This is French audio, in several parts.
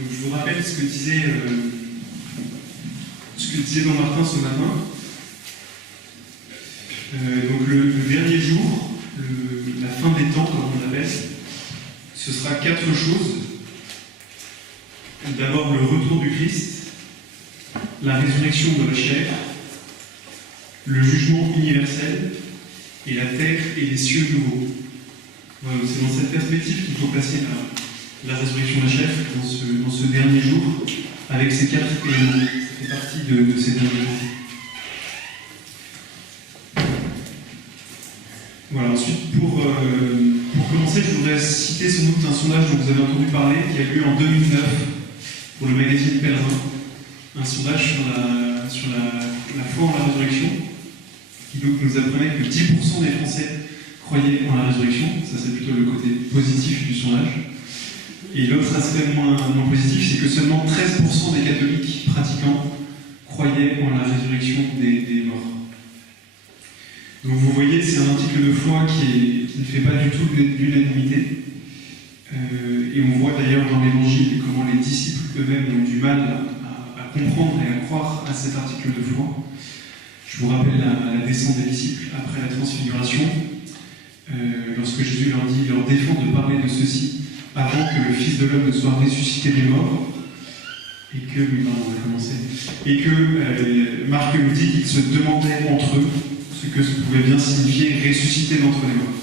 Donc, je vous rappelle ce que disait Don Martin ce matin. Donc le dernier jour, la fin des temps, comme on l'appelle, ce sera 4 choses. D'abord le retour du Christ, la résurrection de la chair, le jugement universel et la terre et les cieux nouveaux. Voilà, c'est dans cette perspective qu'il faut placer la résurrection de la chair dans ce dernier jour, avec ces 4 éléments. Ça fait partie de ces derniers jours. Voilà, ensuite, pour commencer, je voudrais citer sans doute un sondage dont vous avez entendu parler, qui a eu lieu en 2009 pour le magazine Pèlerin, un sondage sur la foi en la résurrection, qui donc nous apprenait que 10% des Français croyaient en la résurrection. Ça, c'est plutôt le côté positif du sondage. Et l'autre aspect moins positif, c'est que seulement 13% des catholiques pratiquants croyaient en la résurrection des morts. Donc vous voyez, c'est un article de foi qui ne fait pas du tout l'unanimité. Et on voit d'ailleurs dans l'Évangile comment les disciples eux-mêmes ont du mal à comprendre et à croire à cet article de foi. Je vous rappelle la descente des disciples après la transfiguration, lorsque Jésus leur défend de parler de ceci avant que le Fils de l'homme ne soit ressuscité des morts, et que Marc nous dit qu'ils se demandaient entre eux ce que ça pouvait bien signifier ressusciter d'entre les morts.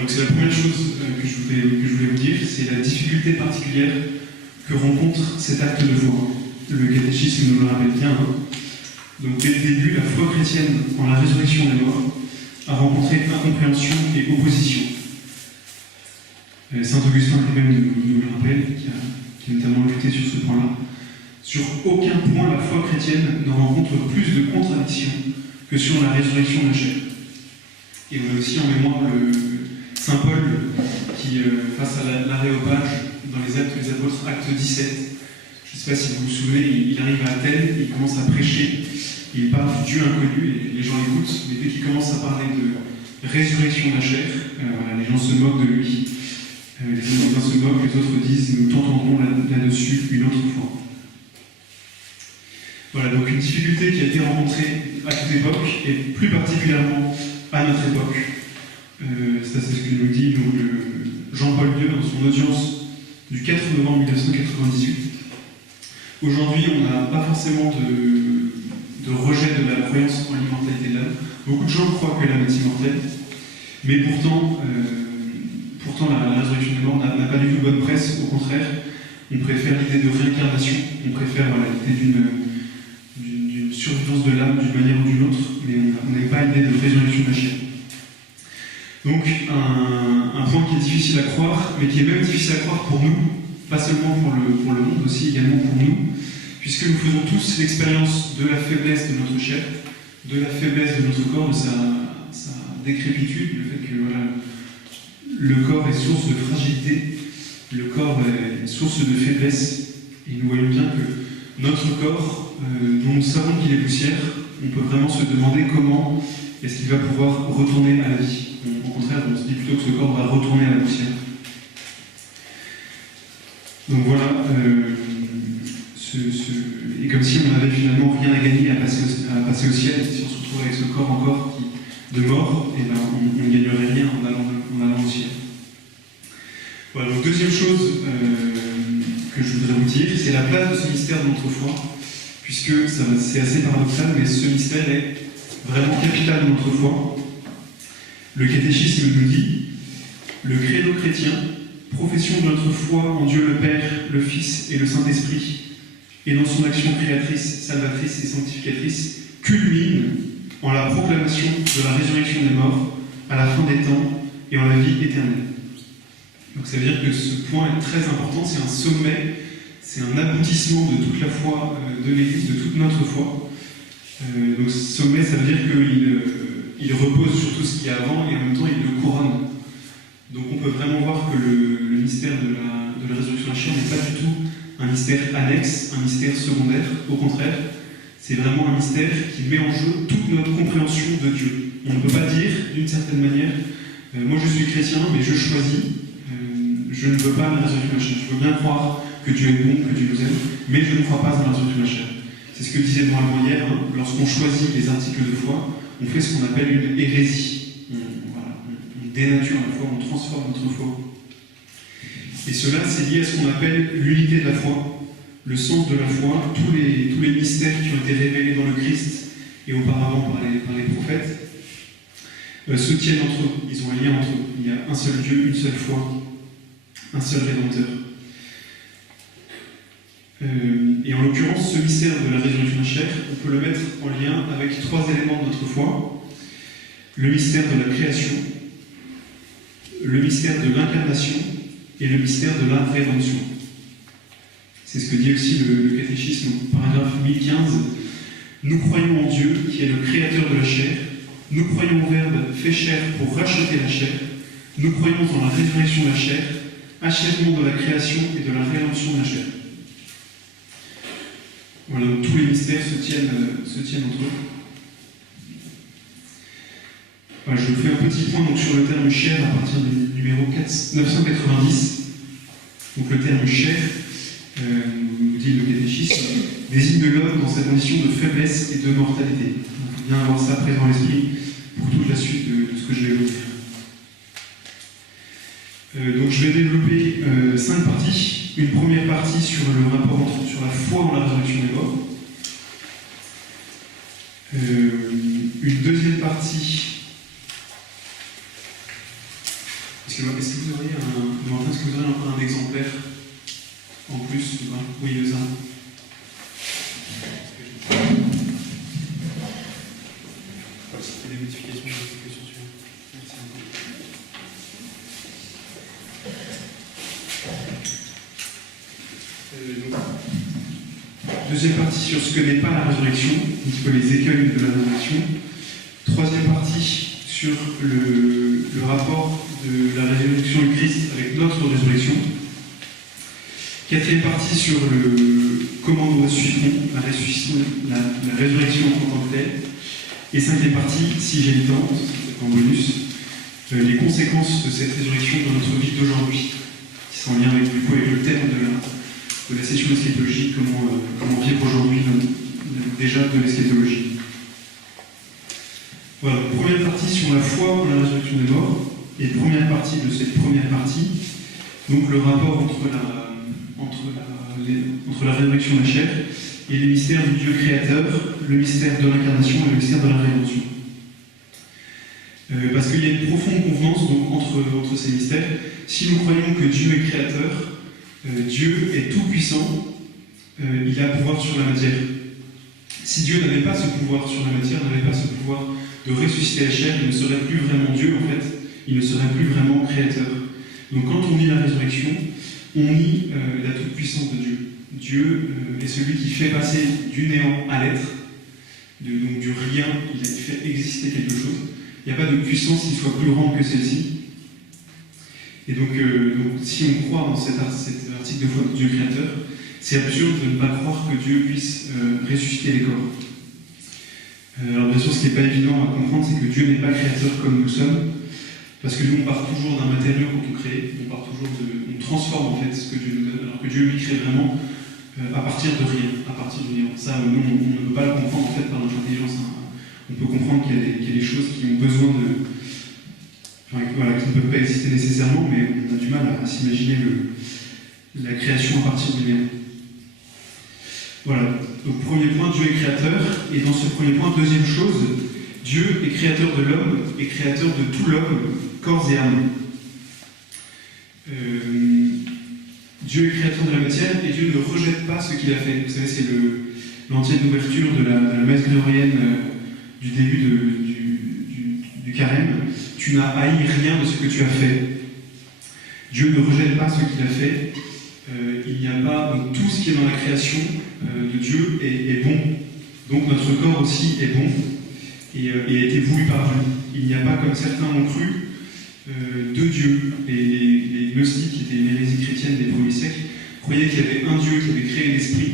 Donc c'est la première chose que je voulais vous dire, c'est la difficulté particulière que rencontre cet acte de foi. Le catéchisme nous le rappelle bien. Donc dès le début, la foi chrétienne en la résurrection des morts a rencontré incompréhension et opposition. Saint Augustin lui-même nous le rappelle, qui a notamment lutté sur ce point-là. Sur aucun point, la foi chrétienne ne rencontre plus de contradictions que sur la résurrection de la chair. Et on a aussi en mémoire Saint Paul qui, face à l'aréopage dans les Actes des Apôtres, acte 17, je ne sais pas si vous vous souvenez, il arrive à Athènes, il commence à prêcher, il parle du Dieu inconnu, et les gens l'écoutent, mais dès qu'il commence à parler de résurrection de la chair, voilà, les gens se moquent de lui. Les uns se moquent, les autres disent « nous t'entendrons là-dessus une autre fois ». Voilà, donc une difficulté qui a été rencontrée à toute époque, et plus particulièrement à notre époque. Ça, c'est ce que nous dit donc, Jean-Paul II dans son audience du 4 novembre 1998. Aujourd'hui, on n'a pas forcément de rejet de la croyance en l'immortalité de l'âme. Beaucoup de gens croient que l'âme est immortelle, mais pourtant la résurrection des morts n'a pas du tout bonne presse. Au contraire, on préfère l'idée de réincarnation, on préfère l'idée d'une survivance de l'âme d'une manière ou d'une autre, mais on n'a pas l'idée de résurrection de la chair. Donc, un point qui est difficile à croire, mais qui est même difficile à croire pour nous, pas seulement pour le monde, aussi également pour nous, puisque nous faisons tous l'expérience de la faiblesse de notre chair, de la faiblesse de notre corps, de sa décrépitude, le fait que le corps est source de fragilité, le corps est source de faiblesse, et nous voyons bien que notre corps, dont nous savons qu'il est poussière, on peut vraiment se demander comment est-ce qu'il va pouvoir retourner à la vie. Au contraire, on se dit plutôt que ce corps va retourner à la poussière. Donc voilà, et comme si on n'avait finalement rien à gagner à passer au ciel, si on se retrouve avec ce corps encore de mort, et ben on ne gagnerait rien en allant au ciel. Voilà, donc deuxième chose que je voudrais vous dire, c'est la place de ce mystère de notre foi, puisque c'est assez paradoxal, mais ce mystère est vraiment capital de notre foi. Le catéchisme nous dit « Le credo chrétien, profession de notre foi en Dieu le Père, le Fils et le Saint-Esprit, et dans son action créatrice, salvatrice et sanctificatrice, culmine en la proclamation de la résurrection des morts à la fin des temps et en la vie éternelle. » Donc ça veut dire que ce point est très important, c'est un sommet, c'est un aboutissement de toute la foi de l'Église, de toute notre foi. Donc ce sommet, ça veut dire qu'il repose sur tout ce qu'il y a avant et en même temps il le couronne. Donc on peut vraiment voir que le mystère de la résurrection de la chair n'est pas du tout un mystère annexe, un mystère secondaire. Au contraire, c'est vraiment un mystère qui met en jeu toute notre compréhension de Dieu. On ne peut pas dire, d'une certaine manière, moi je suis chrétien, mais je choisis, je ne veux pas la résurrection de la chair. Je veux bien croire que Dieu est bon, que Dieu nous aime, mais je ne crois pas en la résurrection de la chair. C'est ce que disait normalement hier, hein, lorsqu'on choisit les articles de foi, on fait ce qu'on appelle une hérésie. On dénature la foi, on transforme notre foi. Et cela, c'est lié à ce qu'on appelle l'unité de la foi, le sens de la foi, tous les mystères qui ont été révélés dans le Christ et auparavant par les prophètes, se tiennent entre eux, ils ont un lien entre eux. Il y a un seul Dieu, une seule foi, un seul Rédempteur. Et en l'occurrence, ce mystère de la résurrection de la chair, on peut le mettre en lien avec 3 éléments de notre foi. Le mystère de la création, le mystère de l'incarnation et le mystère de la rédemption. C'est ce que dit aussi le catéchisme au paragraphe 1015. Nous croyons en Dieu qui est le créateur de la chair. Nous croyons au Verbe fait chair pour racheter la chair. Nous croyons en la résurrection de la chair, achèvement de la création et de la rédemption de la chair. Voilà, donc tous les mystères se tiennent entre eux. Voilà, je fais un petit point donc, sur le terme chair à partir du numéro 990. Donc le terme chair, nous dit le catéchisme, désigne l'homme dans sa condition de faiblesse et de mortalité. Il faut bien avoir ça présent à l'esprit pour toute la suite de ce que je vais vous dire. Donc je vais développer 5 parties. Une première partie sur le rapport sur la foi en la résurrection des morts. Une deuxième partie. Est-ce que vous auriez encore un exemplaire en plus ou pas? Oui, ça. Des modifications de l'exécution suivante. Merci beaucoup. Deuxième partie sur ce que n'est pas la résurrection, un petit peu les écueils de la résurrection. Troisième partie sur le rapport de la résurrection du Christ avec notre résurrection. Quatrième partie sur comment nous ressuscitons, la résurrection en tant que telle. Et cinquième partie, si j'ai le temps, c'est en bonus, les conséquences de cette résurrection dans notre vie d'aujourd'hui, qui sont en lien avec le thème de la session d'eschatologie, comment vivre aujourd'hui déjà de l'eschatologie. Voilà, première partie sur la foi en la résurrection des morts, et première partie de cette première partie, donc le rapport entre la résurrection de la chair et les mystères du Dieu créateur, le mystère de l'incarnation et le mystère de la rédemption. Parce qu'il y a une profonde convenance donc, entre ces mystères. Si nous croyons que Dieu est créateur, Dieu est tout-puissant, il a pouvoir sur la matière. Si Dieu n'avait pas ce pouvoir sur la matière, n'avait pas ce pouvoir de ressusciter la chair, il ne serait plus vraiment Dieu en fait, il ne serait plus vraiment créateur. Donc quand on lit la résurrection, on lit la toute-puissance de Dieu. Dieu est celui qui fait passer du néant à l'être, donc du rien, il fait exister quelque chose. Il n'y a pas de puissance qui soit plus grande que celle-ci. Et donc si on croit dans cet article de foi de Dieu créateur, c'est absurde de ne pas croire que Dieu puisse ressusciter les corps. Alors bien sûr, ce qui n'est pas évident à comprendre, c'est que Dieu n'est pas créateur comme nous sommes, parce que nous, on part toujours d'un matériau quand on crée, on transforme en fait ce que Dieu nous donne, alors que Dieu lui crée vraiment à partir de rien, à partir du néant. Ça, nous, on ne peut pas le comprendre en fait par notre intelligence. On peut comprendre qu'il y a des choses qui ont besoin qui ne peuvent pas exister nécessairement, mais on a du mal à s'imaginer la création à partir du néant. Voilà. Donc, premier point, Dieu est créateur. Et dans ce premier point, deuxième chose, Dieu est créateur de l'homme et créateur de tout l'homme, corps et âme. Dieu est créateur de la matière et Dieu ne rejette pas ce qu'il a fait. Vous savez, c'est l'entière ouverture de la messe grégorienne du début du carême. Tu n'as haï rien de ce que tu as fait. Dieu ne rejette pas ce qu'il a fait. Il n'y a pas donc, tout ce qui est dans la création de Dieu est bon. Donc notre corps aussi est bon et a été voulu par Dieu. Il n'y a pas, comme certains ont cru, deux dieux. Les gnostiques, qui étaient une hérésie chrétienne des premiers siècles, croyaient qu'il y avait un Dieu qui avait créé l'esprit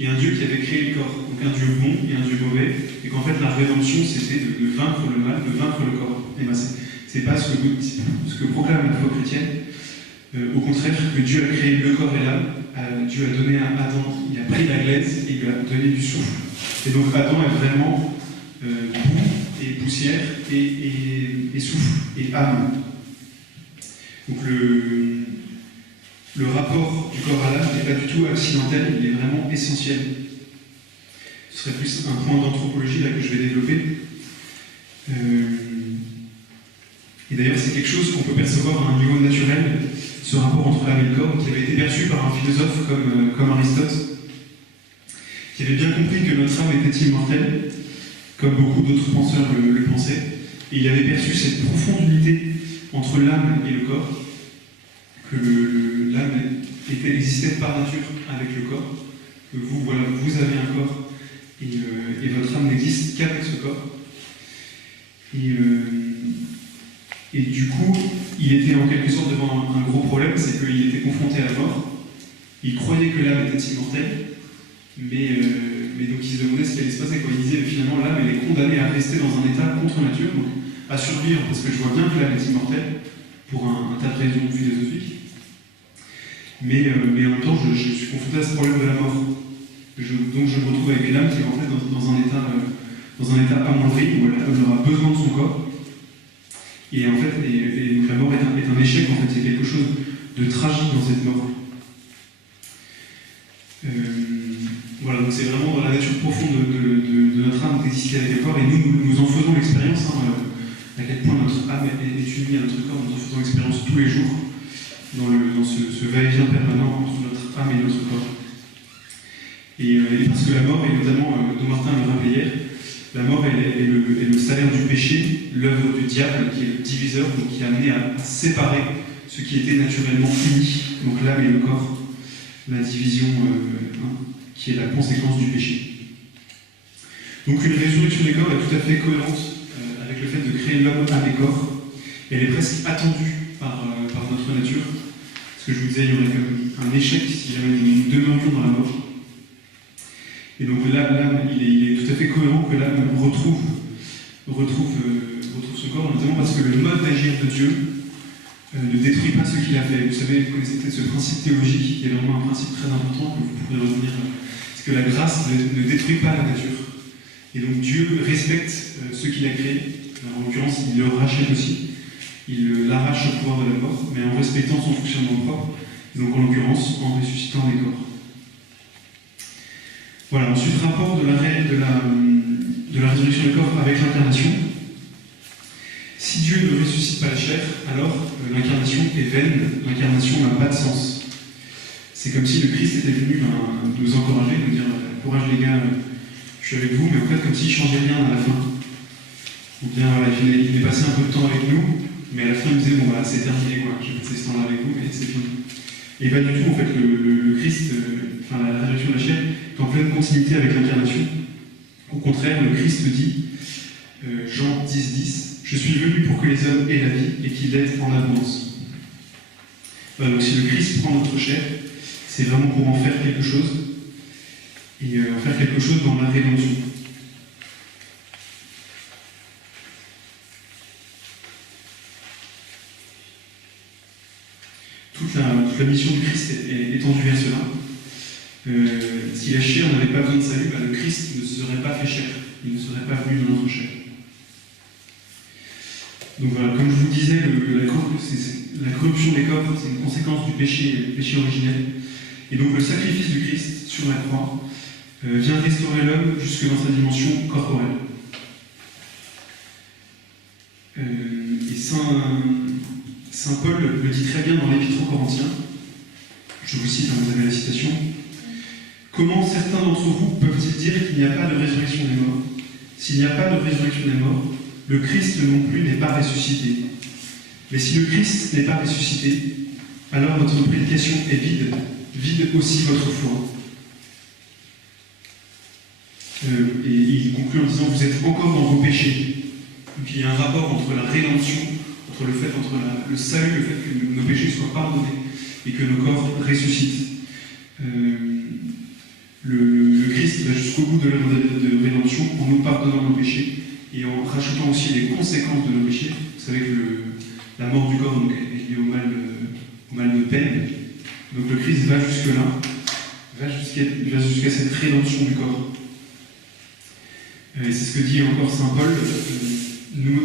et un Dieu qui avait créé le corps. Donc un Dieu bon et un Dieu mauvais. Et qu'en fait la rédemption c'était de vaincre le mal, de vaincre le corps. Et ben, c'est pas ce que proclame la foi chrétienne. Au contraire, que Dieu a créé le corps et l'âme Dieu a donné à Adam, il a pris la glaise et il lui a donné du souffle. Et donc Adam est vraiment boue et poussière et souffle et âme. Donc le rapport du corps à l'âme n'est pas du tout accidentel, il est vraiment essentiel. Ce serait plus un point d'anthropologie là que je vais développer. Et d'ailleurs, c'est quelque chose qu'on peut percevoir à un niveau naturel, ce rapport entre l'âme et le corps, qui avait été perçu par un philosophe comme Aristote, qui avait bien compris que notre âme était immortelle, comme beaucoup d'autres penseurs le pensaient, et il avait perçu cette profonde unité entre l'âme et le corps, que l'âme existait par nature avec le corps, que vous avez un corps, et votre âme n'existe qu'avec ce corps. Et du coup, il était en quelque sorte devant un gros problème, c'est qu'il était confronté à la mort. Il croyait que l'âme était immortelle, mais donc il se demandait ce qui allait se passer quand il disait finalement l'âme elle est condamnée à rester dans un état contre nature, donc à survivre, parce que je vois bien que l'âme est immortelle, pour un tas de raisons philosophiques. Mais en même temps, je suis confronté à ce problème de la mort. Donc je me retrouve avec l'âme qui est en fait dans un état amoindri, où elle aura besoin de son corps. Et en fait, donc la mort est un échec, en fait, il y a quelque chose de tragique dans cette mort. Voilà, donc c'est vraiment dans la nature profonde de notre âme d'exister avec le corps, et nous en faisons l'expérience, à quel point notre âme est unie à notre corps, nous en faisons l'expérience tous les jours, dans ce va-et-vient permanent entre notre âme et notre corps. Et parce que la mort, et notamment, dont Martin le rappelait hier, la mort est le salaire du péché, l'œuvre du diable, qui est le diviseur, donc qui a amené à séparer ce qui était naturellement uni, donc l'âme et le corps, la division qui est la conséquence du péché. Donc une résurrection des corps est tout à fait cohérente avec le fait de créer l'homme âme et corps. Elle est presque attendue par notre nature, parce que je vous disais, il y aurait comme un échec si jamais nous demeurions dans la mort. Et donc l'âme, il est tout à fait cohérent que l'âme retrouve son corps, notamment parce que le mode d'agir de Dieu ne détruit pas ce qu'il a fait. Vous savez, vous connaissez peut-être ce principe théologique, qui est vraiment un principe très important que vous pourrez retenir. C'est que la grâce ne détruit pas la nature. Et donc Dieu respecte ce qu'il a créé. En l'occurrence, il le rachète aussi. Il l'arrache au pouvoir de la mort, mais en respectant son fonctionnement propre. Et donc en l'occurrence, en ressuscitant les corps. Voilà, ensuite, rapport de la résurrection du corps avec l'incarnation. Si Dieu ne ressuscite pas la chair, alors l'incarnation est vaine, l'incarnation n'a pas de sens. C'est comme si le Christ était venu nous encourager, nous dire courage les gars, je suis avec vous, mais en fait comme s'il ne changeait rien à la fin. Ou bien voilà, il est passé un peu de temps avec nous, mais à la fin il me disait bon voilà, c'est terminé quoi, je vais passer ce temps-là avec vous, mais c'est fini. Et pas du tout, en fait, le Christ, la résurrection de la chair, est en pleine continuité avec l'incarnation. Au contraire, le Christ dit, Jean 10, je suis venu pour que les hommes aient la vie et qu'ils l'aient en abondance. Voilà, donc si le Christ prend notre chair, c'est vraiment pour en faire quelque chose, et en faire quelque chose dans la rédemption. Toute la mission du Christ est tendue vers cela. Si la chair n'avait pas besoin de salut, le Christ ne serait pas fait chair. Il ne serait pas venu dans notre chair. Donc voilà, comme je vous disais, la corruption des corps, c'est une conséquence du péché originel. Et donc le sacrifice du Christ sur la croix vient restaurer l'homme jusque dans sa dimension corporelle. Et Saint Paul le dit très bien dans l'Épître aux Corinthiens. Je vous cite, vous avez la citation. Comment certains d'entre vous peuvent-ils dire qu'il n'y a pas de résurrection des morts? S'il n'y a pas de résurrection des morts, le Christ non plus n'est pas ressuscité. Mais si le Christ n'est pas ressuscité, alors votre prédication est vide, vide aussi votre foi. Et il conclut en disant, vous êtes encore dans vos péchés. Donc il y a un rapport entre la rédemption, entre le salut, le fait que nos péchés soient pardonnés et que nos corps ressuscitent. Le Christ va jusqu'au bout de l'œuvre de rédemption en nous pardonnant nos péchés et en rachetant aussi les conséquences de nos péchés. Vous savez que la mort du corps donc, est liée au mal de peine. Donc le Christ va jusque-là, va jusqu'à cette rédemption du corps. Et c'est ce que dit encore saint Paul, nous,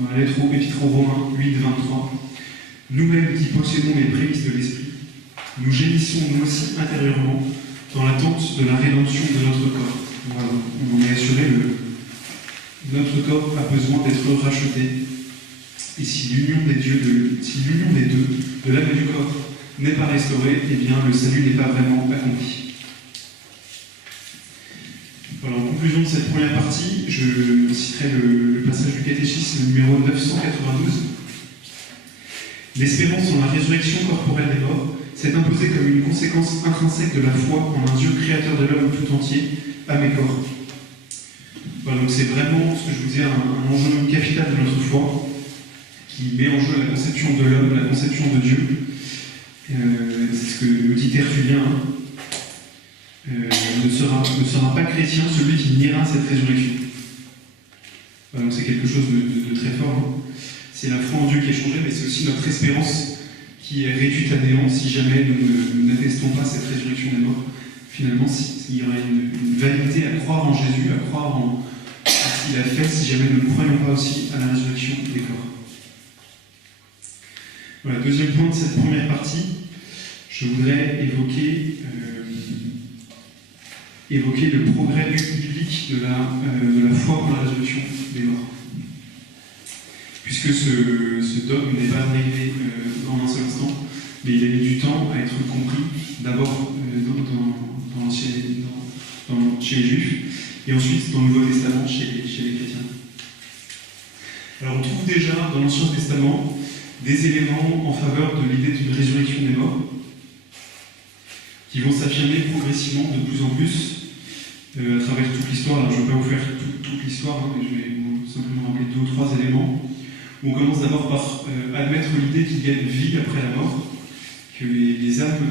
dans la lettre épître aux Romains 8, 23. Nous-mêmes qui possédons les prémices de l'Esprit, nous gémissons nous aussi intérieurement dans l'attente de la rédemption de notre corps. Voilà, on en est assuré, notre corps a besoin d'être racheté. Et si l'union des deux, de l'âme et du corps, n'est pas restaurée, eh bien le salut n'est pas vraiment accompli. Voilà, en conclusion de cette première partie, je citerai le passage du catéchisme numéro 992. L'espérance en la résurrection corporelle des morts s'est imposée comme une conséquence intrinsèque de la foi en un Dieu créateur de l'homme tout entier, âme et corps. Voilà, donc c'est vraiment, ce que je vous disais, un enjeu capital de notre foi, qui met en jeu la conception de l'homme, la conception de Dieu. C'est ce que nous dit Tertullien. Ne sera pas chrétien celui qui niera cette résurrection. Voilà, donc c'est quelque chose de très fort. Hein. C'est la foi en Dieu qui est changée, mais c'est aussi notre espérance qui est réduite à néant si jamais nous n'attestons pas cette résurrection des morts. Finalement, il y aurait une vanité à croire en Jésus, à croire en ce qu'il a fait, si jamais nous ne croyons pas aussi à la résurrection des corps. Voilà, deuxième point de cette première partie, je voudrais évoquer le progrès biblique de la foi en la résurrection des morts. Puisque ce dogme n'est pas réglé en un seul instant, mais il a mis du temps à être compris, d'abord chez les Juifs, et ensuite dans le Nouveau Testament chez les chrétiens. Alors on trouve déjà dans l'Ancien Testament des éléments en faveur de l'idée d'une résurrection des morts, qui vont s'affirmer progressivement de plus en plus à travers toute l'histoire. Alors je ne vais pas vous faire toute l'histoire, hein, mais je vais vous simplement rappeler 2 ou 3 éléments. On commence d'abord par admettre l'idée qu'il y a une vie après la mort, que les âmes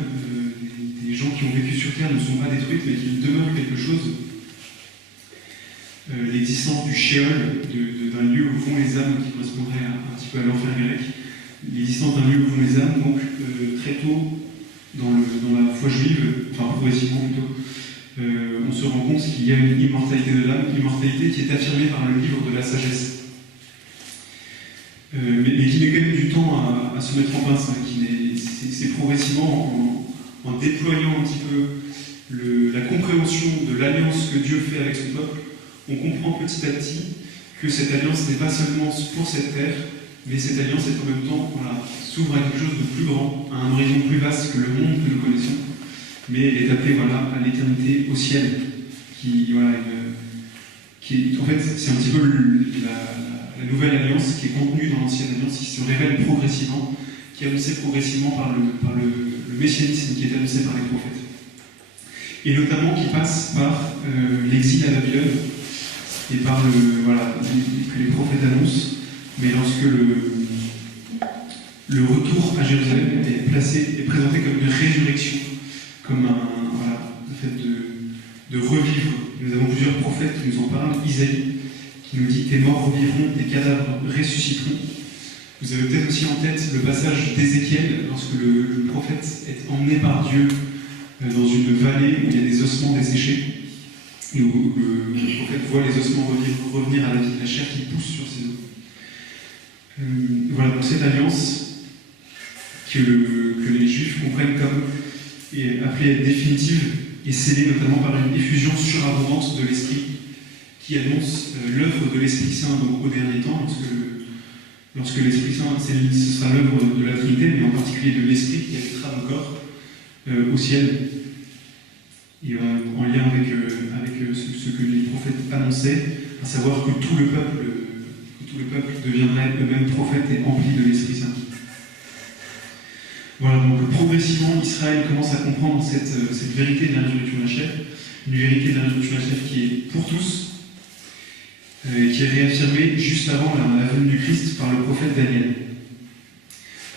des gens qui ont vécu sur Terre ne sont pas détruites, mais qu'il demeure quelque chose. L'existence du Sheol, d'un lieu où vont les âmes, qui correspondrait un petit peu à l'enfer grec, l'existence d'un lieu où vont les âmes, donc très tôt dans la foi juive, enfin progressivement plutôt, on se rend compte qu'il y a une immortalité de l'âme, une immortalité qui est affirmée par le livre de la sagesse. Mais qui met quand même du temps à se mettre en place. Hein, c'est progressivement en déployant un petit peu la compréhension de l'alliance que Dieu fait avec son peuple, on comprend petit à petit que cette alliance n'est pas seulement pour cette terre, mais cette alliance est en même temps, s'ouvre à quelque chose de plus grand, à un horizon plus vaste que le monde que nous connaissons, mais elle est appelée à l'éternité au ciel, en fait, c'est un petit peu la nouvelle alliance qui est contenue dans l'ancienne alliance, qui se révèle progressivement, qui est annoncée progressivement par le messianisme qui est annoncé par les prophètes. Et notamment qui passe par l'exil à Babylone, et par que les prophètes annoncent, mais lorsque le retour à Jérusalem est présenté comme une résurrection, comme le fait de revivre. Nous avons plusieurs prophètes qui nous en parlent. Isaïe, qui nous dit « Tes morts revivront, tes cadavres ressusciteront ». Vous avez peut-être aussi en tête le passage d'Ézéchiel, lorsque le prophète est emmené par Dieu dans une vallée où il y a des ossements desséchés, et où le prophète voit les ossements revenir à la vie, la chair qui pousse sur ses os. Voilà, donc cette alliance que les Juifs comprennent comme appelée à être définitive et scellée notamment par une diffusion surabondante de l'Esprit qui annonce l'œuvre de l'Esprit Saint au dernier temps, lorsque l'Esprit Saint, ce sera l'œuvre de la Trinité, mais en particulier de l'Esprit qui habitera nos corps au ciel, et en lien avec ce que les prophètes annonçaient, à savoir que tout le peuple deviendrait eux-mêmes prophètes et emplis de l'Esprit Saint. Voilà, donc progressivement, Israël commence à comprendre cette vérité de la résurrection de la chair, une vérité de la résurrection de la chair qui est pour tous, qui est réaffirmée juste avant la venue du Christ par le prophète Daniel.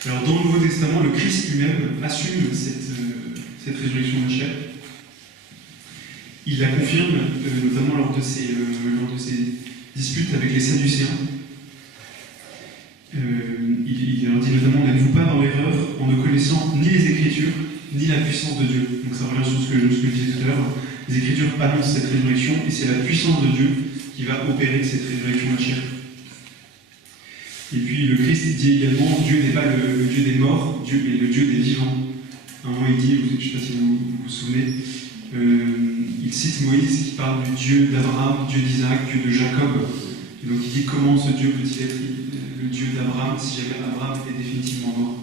Alors dans le Nouveau Testament, le Christ lui-même assume cette résurrection de la chair. Il la confirme, notamment lors de ses disputes avec les Sadducéens. Il leur dit notamment « N'êtes-vous pas dans l'erreur en ne connaissant ni les Écritures, ni puissance de Dieu. Donc ça revient sur ce que je disais tout à l'heure. Les Écritures annoncent cette résurrection et c'est la puissance de Dieu qui va opérer cette résurrection de la chair. Et puis le Christ dit également Dieu n'est pas le Dieu des morts, Dieu est le Dieu des vivants. À un moment il dit, je ne sais pas si vous vous souvenez, il cite Moïse qui parle du Dieu d'Abraham, Dieu d'Isaac, Dieu de Jacob. Et donc il dit comment ce Dieu peut-il être le Dieu d'Abraham si jamais Abraham est définitivement mort.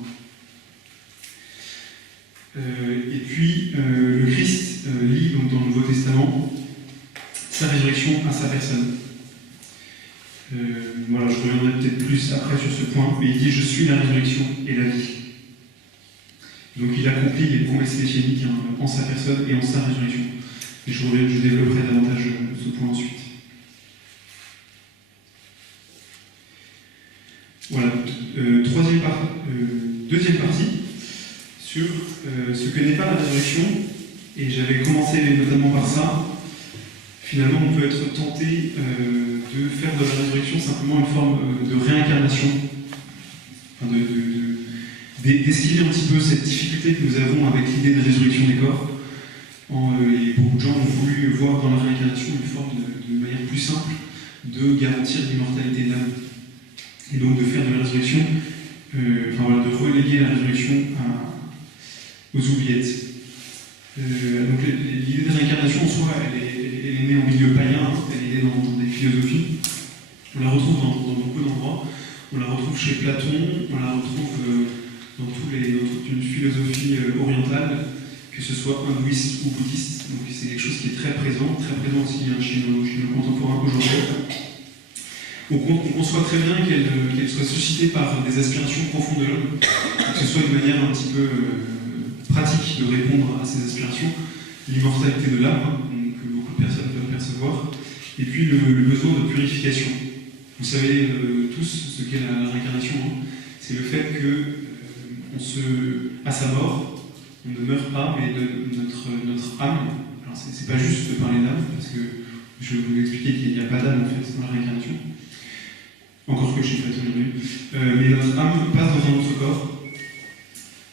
Et puis le Christ lit donc dans le Nouveau Testament sa résurrection à sa personne. Voilà, je reviendrai peut-être plus après sur ce point, mais il dit « Je suis la résurrection et la vie ». Donc il accomplit les promesses messianiques en sa personne et en sa résurrection. Et je développerai davantage ce point ensuite. Voilà, deuxième partie sur ce que n'est pas la résurrection, et j'avais commencé notamment par ça. Finalement, on peut être tenté de faire de la résurrection simplement une forme de réincarnation, enfin d'esquiver un petit peu cette difficulté que nous avons avec l'idée de résurrection des corps. Et beaucoup de gens ont voulu voir dans la réincarnation une forme de manière plus simple de garantir l'immortalité de l'âme. Et donc de faire de la résurrection, de reléguer la résurrection aux oubliettes. Donc l'idée de réincarnation en soi, elle est née en milieu païen, elle est née dans des philosophies. On la retrouve dans beaucoup d'endroits. On la retrouve chez Platon, on la retrouve dans toute une philosophie orientale, que ce soit hindouiste ou bouddhiste. Donc c'est quelque chose qui est très présent aussi chez nos contemporains aujourd'hui. On conçoit très bien qu'elle soit suscitée par des aspirations profondes de l'homme, que ce soit une manière un petit peu pratique de répondre à ces aspirations, l'immortalité de l'âme, que beaucoup de personnes peuvent percevoir, et puis le besoin de purification. Vous savez tous ce qu'est la réincarnation, c'est le fait que à sa mort, on ne meurt pas, mais notre âme, alors c'est pas juste de parler d'âme, parce que je vais vous expliquer qu'il n'y a pas d'âme en fait dans la réincarnation, encore que je suis pas tout mais notre âme passe dans un autre corps,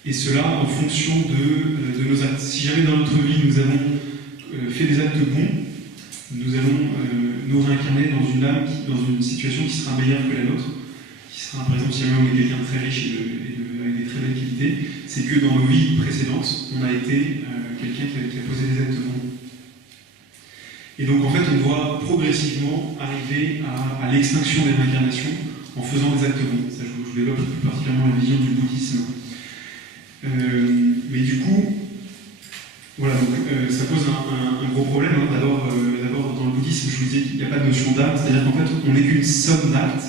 et cela en fonction de nos actes. Si jamais dans notre vie nous avons fait des actes bons, nous allons nous réincarner dans une âme, dans une situation qui sera meilleure que la nôtre, qui sera, par exemple, si jamais on est quelqu'un de très riche avec des très belles qualités, c'est que dans nos vies précédentes, on a été quelqu'un qui a posé des actes bons. Et donc en fait, on doit progressivement arriver à l'extinction des réincarnations en faisant des actes bons. Ça, je vous développe plus particulièrement la vision du bouddhisme. Mais du coup, voilà, donc, ça pose un gros problème. D'abord, dans le bouddhisme, je vous disais qu'il n'y a pas de notion d'âme, c'est-à-dire qu'en fait, on n'est qu'une somme d'actes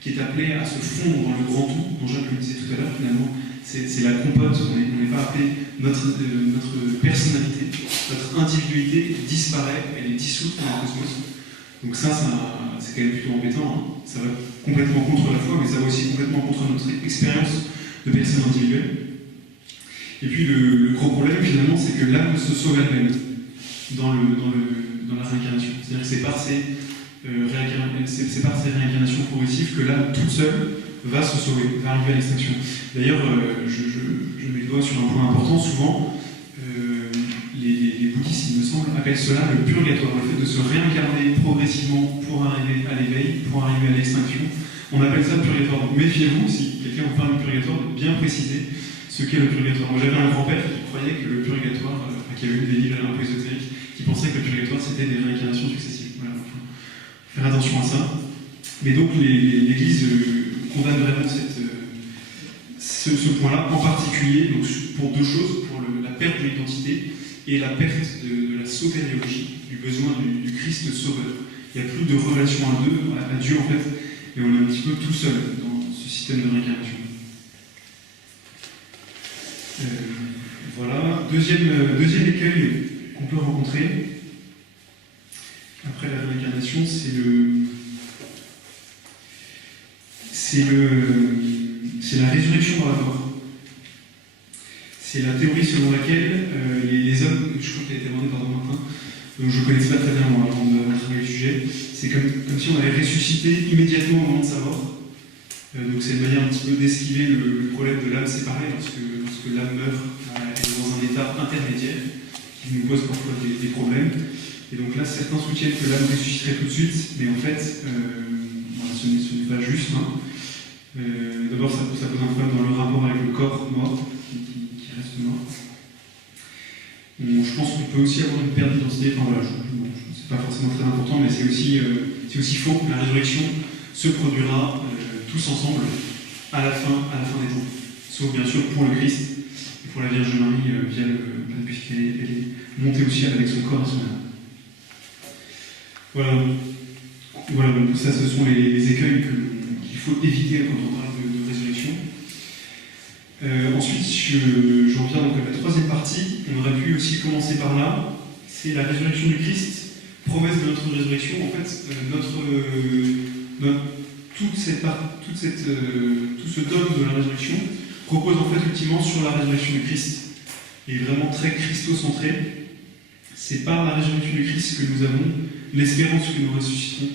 qui est appelée à se fondre dans le grand tout, dont Jacques le disait tout à l'heure, finalement. C'est la compote, on n'est pas appelé, notre personnalité, notre individualité disparaît, elle est dissoute dans le cosmos. Donc ça c'est quand même plutôt embêtant. Ça va complètement contre la foi, mais ça va aussi complètement contre notre expérience de personne individuelle. Et puis le gros problème finalement, c'est que l'âme se sauve elle-même dans la réincarnation. C'est-à-dire que c'est par ces réincarnations progressives que l'âme toute seule va se sauver, va arriver à l'extinction. D'ailleurs, je mets le doigt sur un point important. Souvent, les bouddhistes, il me semble, appellent cela le purgatoire, le fait de se réincarner progressivement pour arriver à l'éveil, pour arriver à l'extinction. On appelle ça le purgatoire. Donc méfiez-vous, si quelqu'un vous parle du purgatoire, de bien préciser ce qu'est le purgatoire. Moi, j'avais un grand-père qui croyait que le purgatoire, qui avait eu des livres un peu ésotériques, qui pensait que le purgatoire c'était des réincarnations successives. Voilà, faut faire attention à ça. Mais donc l'Église condamne vraiment ce point-là, en particulier donc, pour deux choses, pour la perte de l'identité et la perte de la sotériologie, du besoin du Christ sauveur. Il n'y a plus de relation à Dieu en fait, et on est un petit peu tout seul dans ce système de réincarnation. Voilà. Deuxième écueil qu'on peut rencontrer après la réincarnation, c'est la résurrection dans la mort. C'est la théorie selon laquelle les hommes, je crois qu'elle a été demandée par Martin, donc je ne connaissais pas très bien moi avant de travailler le sujet, c'est comme si on avait ressuscité immédiatement au moment de sa mort. Donc c'est une manière un petit peu d'esquiver le problème de l'âme séparée. Lorsque l'âme meurt, elle est dans un un état intermédiaire qui nous pose parfois des problèmes. Et donc là, certains soutiennent que l'âme ressusciterait tout de suite, mais en fait, voilà, ce n'est pas juste. Hein. D'abord, ça pose un problème dans le rapport avec le corps mort, qui reste mort. Je pense qu'on peut aussi avoir une perte d'identité. Enfin voilà, c'est pas forcément très important, mais c'est aussi faux. La résurrection se produira tous ensemble à la fin des temps. Sauf bien sûr pour le Christ et pour la Vierge Marie, puisqu'elle est montée au ciel avec son corps et son âme. Voilà, donc ça, ce sont les écueils qu'il faut éviter quand on parle de résurrection. Ensuite, j'en viens donc à la troisième partie. On aurait pu aussi commencer par là. C'est la résurrection du Christ, promesse de notre résurrection. En fait, tout ce dogme de la résurrection repose en fait ultimement sur la résurrection du Christ. Et est vraiment très christocentré. C'est par la résurrection du Christ que nous avons l'espérance que nous ressusciterons.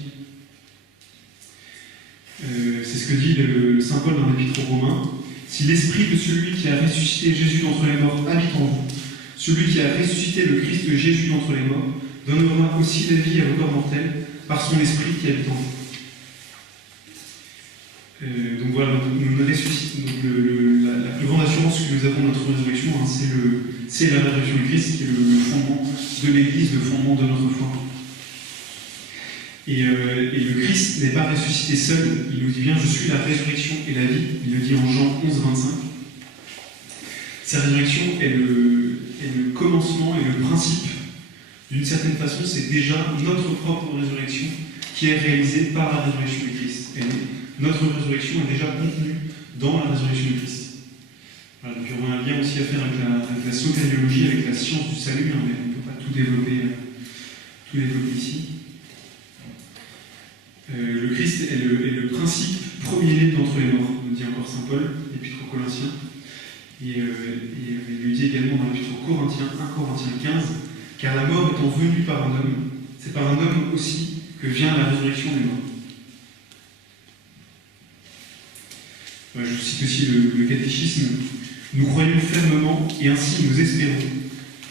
C'est ce que dit le Saint Paul dans l'Épître aux Romains. Si l'esprit de celui qui a ressuscité Jésus d'entre les morts habite en vous, celui qui a ressuscité le Christ Jésus d'entre les morts donnera aussi la vie à vos corps mortels par son esprit qui habite en vous. Donc voilà, nous ressuscitons. La plus grande assurance que nous avons de notre résurrection, hein, c'est la résurrection du Christ, qui est le fondement de l'Église, le fondement de notre foi. Et le Christ n'est pas ressuscité seul, il nous dit bien « Je suis la résurrection et la vie », il le dit en Jean 11, 25. Sa résurrection est le commencement et le principe. D'une certaine façon, c'est déjà notre propre résurrection qui est réalisée par la résurrection du Christ. Notre résurrection est déjà contenue dans la résurrection du Christ. Voilà, donc il y aura un lien aussi à faire avec la sotériologie, avec la science du salut, hein, mais on ne peut pas tout développer ici. Le Christ est le principe premier-né d'entre les morts, nous dit encore Saint Paul, l'Épître aux Corinthiens. Et il lui dit également dans l'Épître aux Corinthiens, 1 Corinthiens 15, car la mort étant venue par un homme, c'est par un homme aussi que vient la résurrection des morts. Je cite aussi le catéchisme. Nous croyons fermement, et ainsi nous espérons,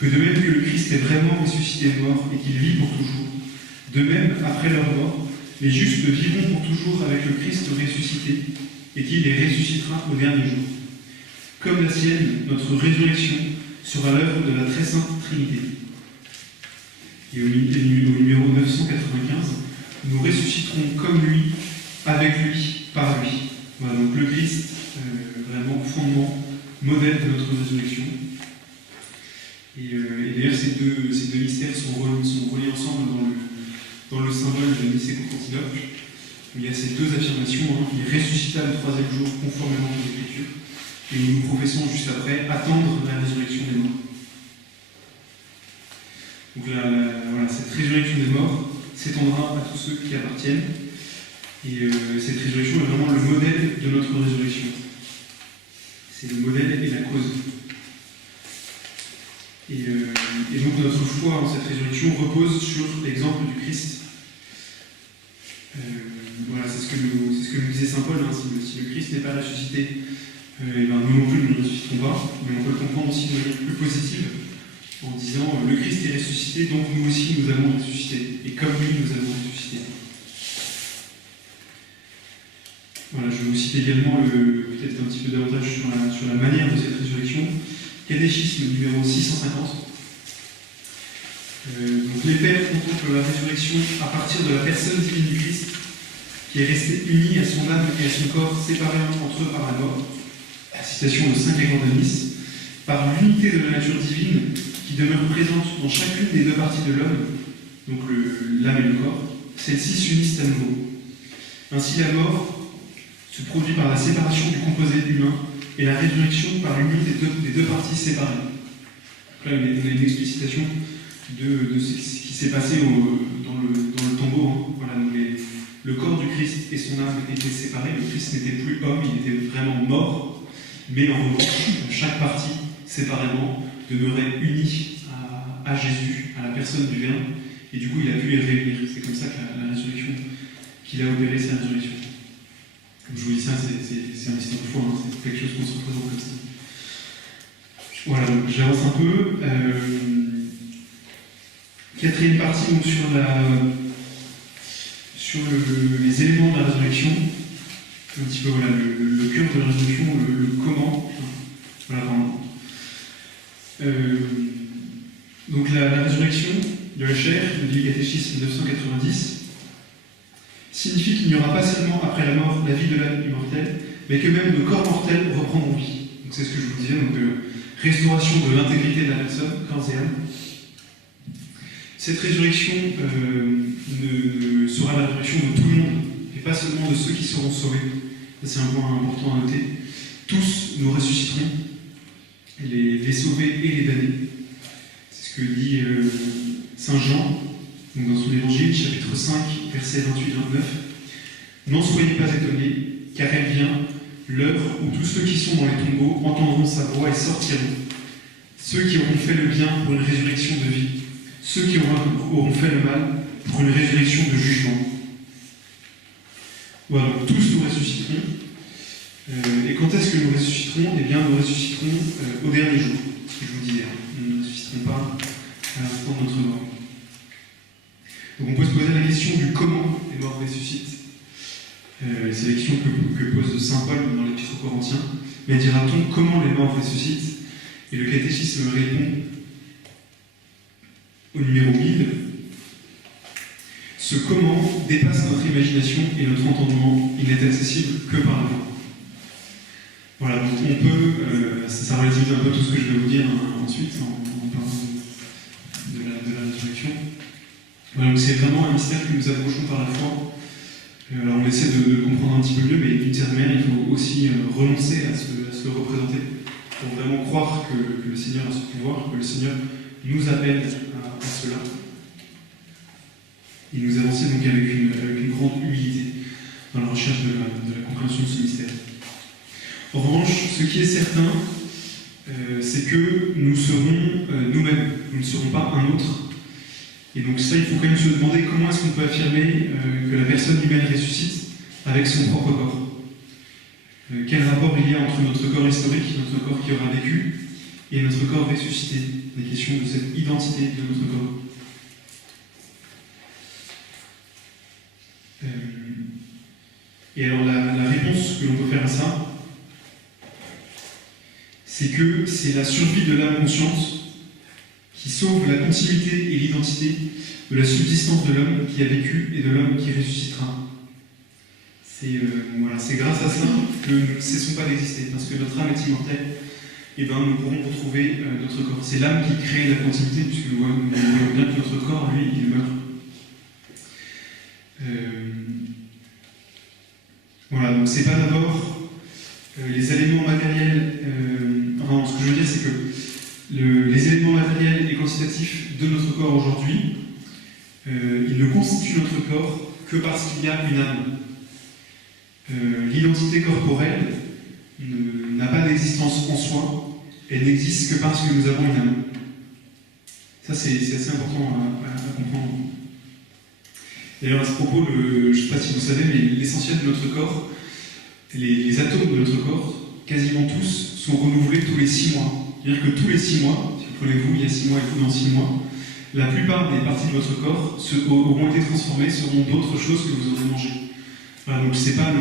que de même que le Christ est vraiment ressuscité des morts et qu'il vit pour toujours, de même, après leur mort, les justes vivront pour toujours avec le Christ ressuscité, et qu'il les ressuscitera au dernier jour. Comme la sienne, notre résurrection sera l'œuvre de la très sainte Trinité. Et au numéro 995, nous ressusciterons comme lui, avec lui, par lui. Voilà, donc le Christ, vraiment fondement, modèle de notre résurrection. Et d'ailleurs, ces deux mystères sont reliés ensemble dans le symbole de Nicée-Constantinople, où il y a ces deux affirmations, hein, il ressuscita le troisième jour conformément aux Écritures, et nous professons juste après attendre la résurrection des morts. Donc voilà, cette résurrection des morts s'étendra à tous ceux qui appartiennent. Et cette résurrection est vraiment le modèle de notre résurrection. C'est le modèle et la cause. Et donc notre foi en cette résurrection repose sur l'exemple du Christ. Voilà, c'est ce que nous disait Saint Paul, hein, si le Christ n'est pas ressuscité, nous non plus nous ne ressusciterons pas, mais on peut le comprendre aussi de manière plus positive en disant le Christ est ressuscité, donc nous aussi nous allons ressusciter, et comme lui nous allons ressusciter. Voilà, je vais vous citer également peut-être un petit peu davantage sur la manière de cette résurrection. Catéchisme numéro 650. Donc les pères contemplent la résurrection à partir de la personne divine du Christ, qui est restée unie à son âme et à son corps, séparés entre eux par la mort. Citation de Saint Grégoire de Nice. Par l'unité de la nature divine qui demeure présente dans chacune des deux parties de l'homme, donc l'âme et le corps, celles-ci s'unissent à nouveau. Ainsi la mort se produit par la séparation du composé humain et la résurrection par l'union des deux parties séparées. Donc là, on a une explicitation de ce qui s'est passé dans le tombeau. Hein. Voilà, donc le corps du Christ et son âme étaient séparés. Le Christ n'était plus homme, il était vraiment mort. Mais en revanche, chaque partie, séparément, demeurait unie à Jésus, à la personne du Verbe. Et du coup, il a pu les réunir. C'est comme ça que la résurrection, qu'il a opéré sa résurrection. Comme je vous dis ça, c'est un histoire de foi, hein, c'est quelque chose qu'on se représente comme ça. Voilà, donc j'avance un peu. Quatrième partie, donc sur les éléments de la résurrection, un petit peu voilà, le cœur de la résurrection, le comment. Voilà, pardon. Donc la résurrection de la chair, nous dit le catéchisme 990, signifie qu'il n'y aura pas seulement après la mort la vie de l'âme immortelle, mais que même nos corps mortels reprendront vie. Donc c'est ce que je vous disais, donc restauration de l'intégrité de la personne, corps et âme. Cette résurrection sera la résurrection de tout le monde, et pas seulement de ceux qui seront sauvés. Ça, c'est un point important à noter. Tous nous ressusciterons, les sauvés et les damnés. C'est ce que dit Saint Jean, donc dans son évangile, chapitre 5, versets 28-29. N'en soyez pas étonnés, car elle vient l'heure où tous ceux qui sont dans les tombeaux entendront sa voix et sortiront. Ceux qui auront fait le bien pour une résurrection de vie, ceux qui auront fait le mal pour une résurrection de jugement. Voilà, donc tous nous ressusciterons. Et quand est-ce que nous ressusciterons? Eh bien, nous ressusciterons au dernier jour, ce que je vous disais. Nous ne ressusciterons pas à l'instant de notre mort. Donc on peut se poser la question du comment les morts ressuscitent. C'est la question que pose Saint Paul dans l'Épître aux Corinthiens. Mais dira-t-on comment les morts ressuscitent? Et le catéchisme répond au numéro 1000. Ce comment dépasse notre imagination et notre entendement. Il n'est accessible que par la foi. Voilà, donc on peut, ça relativise un peu tout ce que je vais vous dire ensuite en parlant de la résurrection. Voilà, donc c'est vraiment un mystère que nous approchons par la foi. Alors on essaie de le comprendre un petit peu mieux, mais d'une certaine manière, il faut aussi renoncer à se le représenter pour vraiment croire que le Seigneur a ce pouvoir, que le Seigneur nous appelle à cela. Et nous avancer donc avec une grande humilité dans la recherche de la compréhension de ce mystère. En revanche, ce qui est certain, c'est que nous serons nous-mêmes, nous ne serons pas un autre. Et donc ça, il faut quand même se demander comment est-ce qu'on peut affirmer que la personne humaine ressuscite avec son propre corps. Quel rapport il y a entre notre corps historique, notre corps qui aura vécu, et notre corps ressuscité? La question de cette identité de notre corps. Et alors la réponse que l'on peut faire à ça, c'est que c'est la survie de l'âme consciente qui sauve la continuité et l'identité de la subsistance de l'homme qui a vécu et de l'homme qui ressuscitera. C'est grâce à ça que nous ne cessons pas d'exister, parce que notre âme est immortelle, et nous pourrons retrouver notre corps. C'est l'âme qui crée la continuité, puisque nous voyons bien que notre corps, lui, il meurt. Voilà, donc c'est pas d'abord les éléments matériels. Ce que je veux dire, c'est que les éléments matériels et quantitatifs de notre corps aujourd'hui, ils ne constituent notre corps que parce qu'il y a une âme. L'identité corporelle n'a pas d'existence en soi, elle n'existe que parce que nous avons une âme. Ça, c'est assez important à comprendre. D'ailleurs, à ce propos, je ne sais pas si vous savez, mais l'essentiel de notre corps, les atomes de notre corps, quasiment tous, sont renouvelés tous les 6 mois. C'est-à-dire que tous les 6 mois, si vous prenez vous il y a 6 mois et vous dans 6 mois, la plupart des parties de votre corps auront été transformées, seront d'autres choses que vous aurez mangées. Voilà, donc c'est pas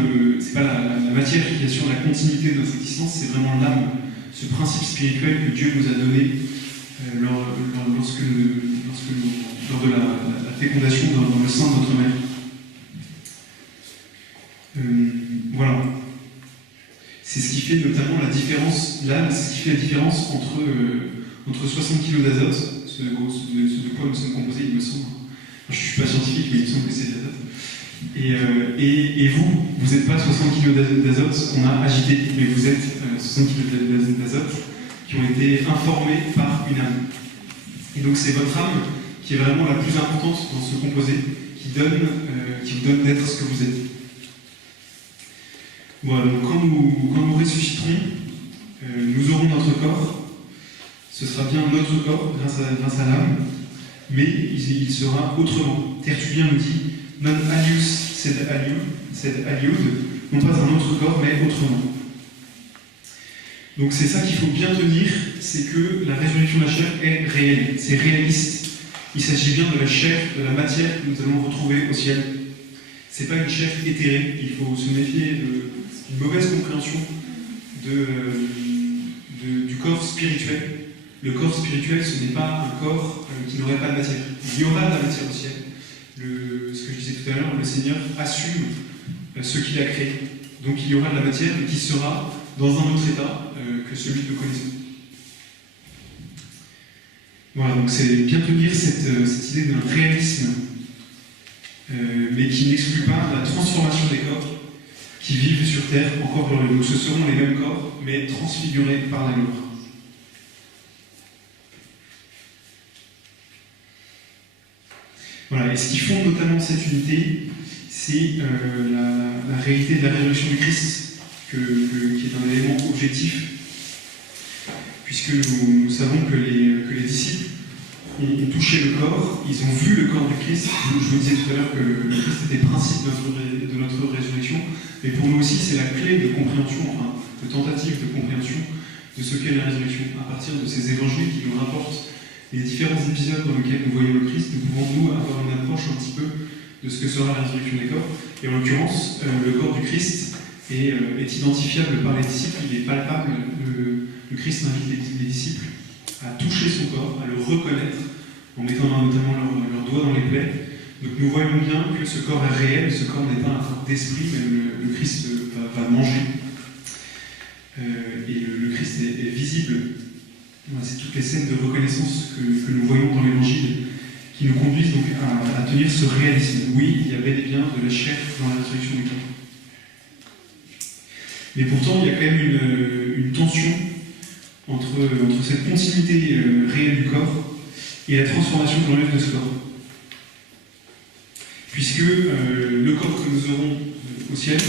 la matière qui assure la continuité de notre existence, c'est vraiment l'âme, ce principe spirituel que Dieu nous a donné lors de la fécondation dans le sein de notre mère. Voilà. C'est ce qui fait notamment la différence, l'âme, c'est ce qui fait la différence entre 60 kg d'azote, ce de quoi nous sommes composés, il me semble. Je ne suis pas scientifique, mais il me semble que c'est de l'azote. Et vous n'êtes pas 60 kg d'azote qu'on a agité, mais vous êtes 60 kg d'azote qui ont été informés par une âme. Et donc c'est votre âme qui est vraiment la plus importante dans ce composé, qui vous donne d'être ce que vous êtes. Voilà, donc quand nous ressusciterons, nous aurons notre corps, ce sera bien notre corps grâce à l'âme, mais il sera autrement. Tertullien nous dit « Non alius sed aliud », non pas un autre corps, mais autrement. Donc c'est ça qu'il faut bien tenir, c'est que la résurrection de la chair est réelle, c'est réaliste. Il s'agit bien de la chair, de la matière que nous allons retrouver au ciel. C'est pas une chair éthérée, il faut se méfier d'une mauvaise compréhension du corps spirituel. Le corps spirituel, ce n'est pas un corps qui n'aurait pas de matière. Il y aura de la matière au ciel. Ce que je disais tout à l'heure, le Seigneur assume ce qu'il a créé. Donc il y aura de la matière, mais qui sera dans un autre état que celui que nous connaissons. Voilà, donc c'est bien tenir cette idée d'un réalisme, mais qui n'exclut pas la transformation des corps qui vivent sur terre encore glorieux. Donc ce seront les mêmes corps, mais transfigurés par la gloire. Voilà, et ce qui fonde notamment cette unité, c'est la réalité de la résurrection du Christ, qui est un élément objectif, puisque nous savons que les disciples ont touché le corps, ils ont vu le corps du Christ. Je vous disais tout à l'heure que le Christ était le principe de notre résurrection, mais pour nous aussi c'est la clé de compréhension, enfin de tentative de compréhension de ce qu'est la résurrection. À partir de ces évangiles qui nous rapportent les différents épisodes dans lesquels nous voyons le Christ, nous pouvons nous avoir une approche un petit peu de ce que sera la résurrection des corps. Et en l'occurrence, le corps du Christ est identifiable par les disciples, il est palpable. Le Christ invite les disciples à toucher son corps, à le reconnaître, en mettant notamment leurs doigts dans les plaies. Donc nous voyons bien que ce corps est réel, ce corps n'est pas un corps d'esprit, même le Christ va manger. Et le Christ est visible. C'est toutes les scènes de reconnaissance que nous voyons dans l'Évangile qui nous conduisent donc à tenir ce réalisme. Oui, il y a bel et bien de la chair dans la résurrection du corps. Mais pourtant, il y a quand même une tension entre cette continuité réelle du corps et la transformation glorieuse de ce corps. Puisque le corps que nous aurons au ciel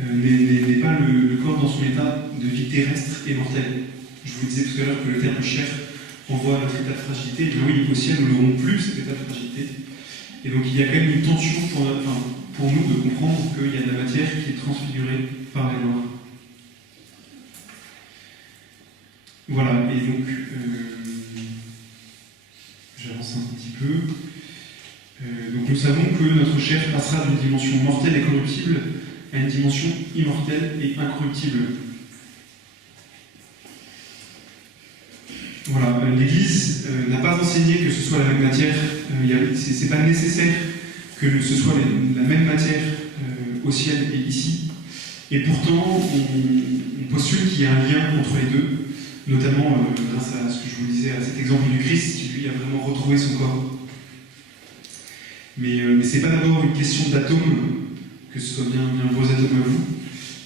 n'est pas le corps dans son état de vie terrestre et mortelle. Je vous disais tout à l'heure que le terme chair renvoie à notre état de fragilité. Et bien oui, au ciel, nous n'aurons plus cet état de fragilité. Et donc il y a quand même une tension pour nous de comprendre qu'il y a de la matière qui est transfigurée par la gloire. Voilà, et donc j'avance un petit peu. Donc nous savons que notre chair passera d'une dimension mortelle et corruptible à une dimension immortelle et incorruptible. Voilà, l'Église n'a pas enseigné que ce soit la même matière. C'est pas nécessaire que ce soit la même matière au ciel et ici. Et pourtant, on postule qu'il y a un lien entre les deux, notamment grâce à ce que je vous disais, à cet exemple du Christ qui lui a vraiment retrouvé son corps. Mais ce n'est pas d'abord une question d'atomes, que ce soit bien vos atomes à vous,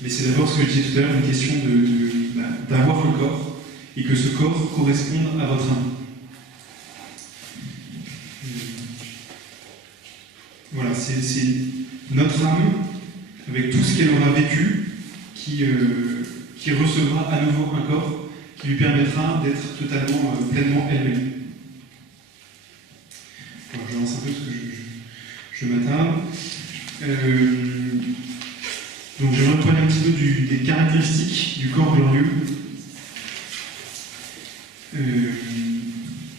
mais c'est d'abord ce que je disais tout à l'heure, une question d'avoir un corps, et que ce corps corresponde à votre âme. Voilà, c'est notre âme, avec tout ce qu'elle aura vécu, qui recevra à nouveau un corps qui lui permettra d'être totalement, pleinement elle-même. Alors, j'avance un peu parce que je m'attarde. Donc je vais reprendre un petit peu des caractéristiques du corps glorieux.